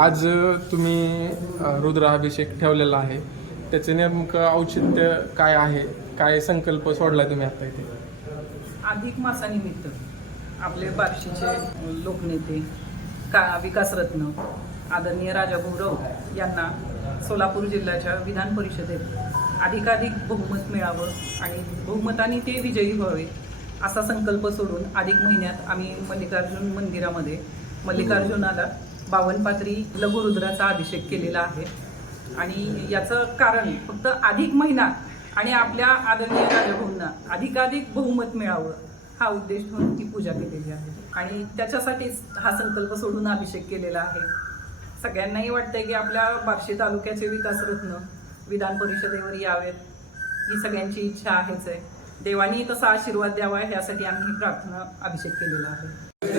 आज तुम्ही रुद्राभिषेक ठेवलेला आहे, त्याचे नेमकं औचित्य काय आहे? काय संकल्प सोडलाय तुम्ही आता इथे? अधिक मासानिमित्त आपले बार्शीचे लोकनेते विकासरत्न आदरणीय राजाभाऊ राऊत यांना सोलापूर जिल्ह्याच्या विधान परिषदेत अधिकाधिक बहुमत मिळावं आणि बहुमताने ते विजयी व्हावे असा संकल्प सोडून अधिक महिन्यात आम्ही मल्लिकार्जुन मंदिरामध्ये मल्लिकार्जुनाला 52 पात्री लघुरुद्राचा अभिषेक केलेला आहे. आणि याचं कारण फक्त अधिक महिना आणि आपल्या आदरणीय राजाभाऊंना अधिकाधिक बहुमत मिळावं हा उद्देश ठेवून ती पूजा केलेली आहे आणि त्याच्यासाठीच हा संकल्प सोडून अभिषेक केलेला आहे. सगळ्यांनाही वाटतंय की आपल्या बार्शी तालुक्याचे विकासरत्न विधान परिषदेवर यावेत, ही सगळ्यांची इच्छा आहेच आहे. देवानी तसा आशीर्वाद द्यावा यासाठी आम्ही प्रार्थना अभिषेक केलेला आहे.